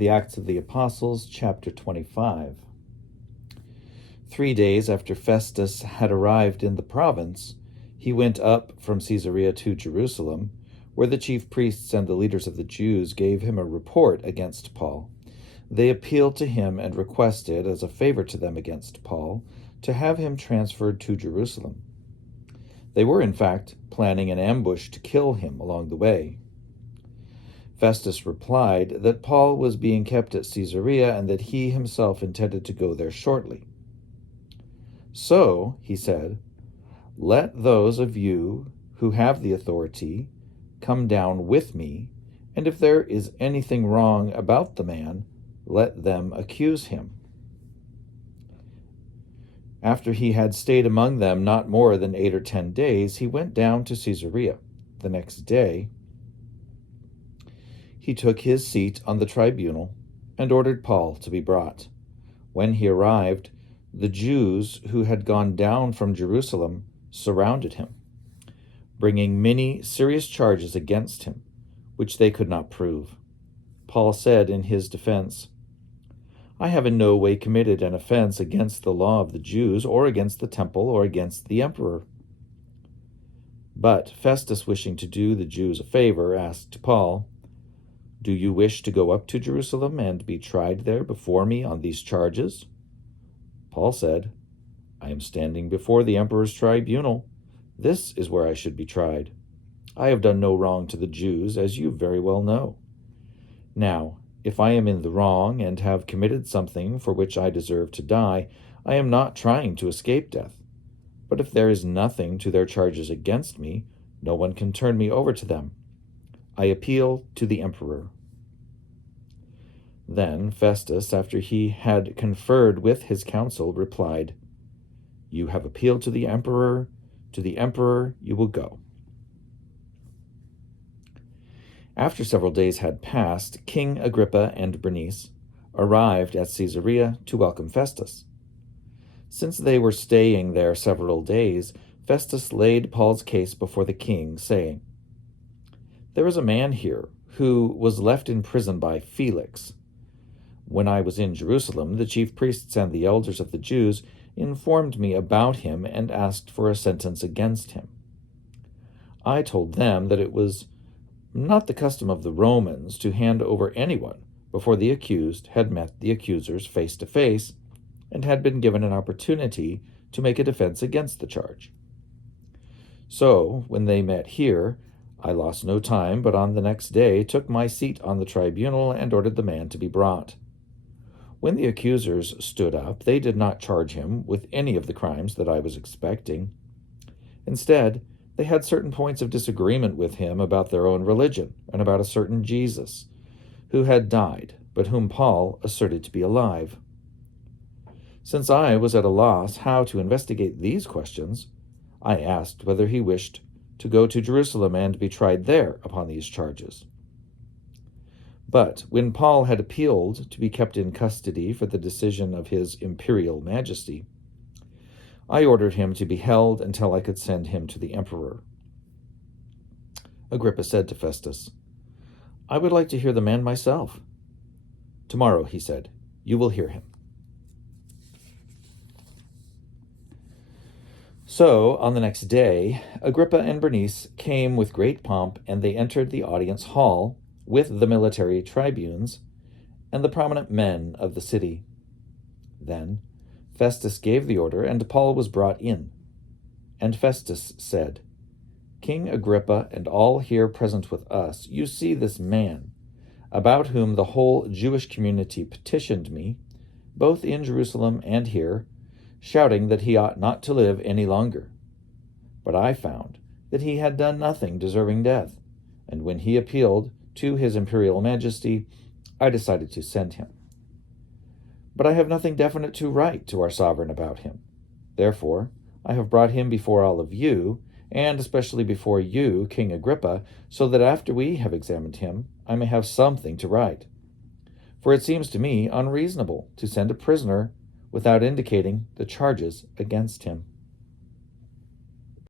The Acts of the Apostles, chapter 25. 3 days after Festus had arrived in the province, he went up from Caesarea to Jerusalem, where the chief priests and the leaders of the Jews gave him a report against Paul. They appealed to him and requested, as a favor to them against Paul, to have him transferred to Jerusalem. They were, in fact, planning an ambush to kill him along the way. Festus replied that Paul was being kept at Caesarea and that he himself intended to go there shortly. So, he said, let those of you who have the authority come down with me, and if there is anything wrong about the man, let them accuse him. After he had stayed among them not more than 8 or 10 days, he went down to Caesarea. The next day, he took his seat on the tribunal and ordered Paul to be brought. When he arrived, the Jews who had gone down from Jerusalem surrounded him, bringing many serious charges against him, which they could not prove. Paul said in his defense, I have in no way committed an offense against the law of the Jews, or against the temple, or against the emperor. But Festus, wishing to do the Jews a favor, asked Paul, Do you wish to go up to Jerusalem and be tried there before me on these charges? Paul said, I am standing before the emperor's tribunal. This is where I should be tried. I have done no wrong to the Jews, as you very well know. Now, if I am in the wrong and have committed something for which I deserve to die, I am not trying to escape death. But if there is nothing to their charges against me, no one can turn me over to them. I appeal to the emperor. Then Festus, after he had conferred with his council, replied, You have appealed to the emperor you will go. After several days had passed, King Agrippa and Bernice arrived at Caesarea to welcome Festus. Since they were staying there several days, Festus laid Paul's case before the king, saying, There is a man here who was left in prison by Felix. When I was in Jerusalem, the chief priests and the elders of the Jews informed me about him and asked for a sentence against him. I told them that it was not the custom of the Romans to hand over anyone before the accused had met the accusers face to face and had been given an opportunity to make a defense against the charge. So, when they met here, I lost no time, but on the next day took my seat on the tribunal and ordered the man to be brought. When the accusers stood up, they did not charge him with any of the crimes that I was expecting. Instead, they had certain points of disagreement with him about their own religion and about a certain Jesus, who had died, but whom Paul asserted to be alive. Since I was at a loss how to investigate these questions, I asked whether he wished to go to Jerusalem and be tried there upon these charges. But when Paul had appealed to be kept in custody for the decision of his imperial majesty, I ordered him to be held until I could send him to the emperor. Agrippa said to Festus, I would like to hear the man myself. Tomorrow, he said, you will hear him. So, on the next day, Agrippa and Bernice came with great pomp, and they entered the audience hall with the military tribunes and the prominent men of the city. Then Festus gave the order, and Paul was brought in. And Festus said, King Agrippa and all here present with us, you see this man, about whom the whole Jewish community petitioned me, both in Jerusalem and here, shouting that he ought not to live any longer. But I found that he had done nothing deserving death, and when he appealed to his imperial majesty, I decided to send him. But I have nothing definite to write to our sovereign about him. Therefore, I have brought him before all of you, and especially before you, King Agrippa, so that after we have examined him, I may have something to write. For it seems to me unreasonable to send a prisoner without indicating the charges against him.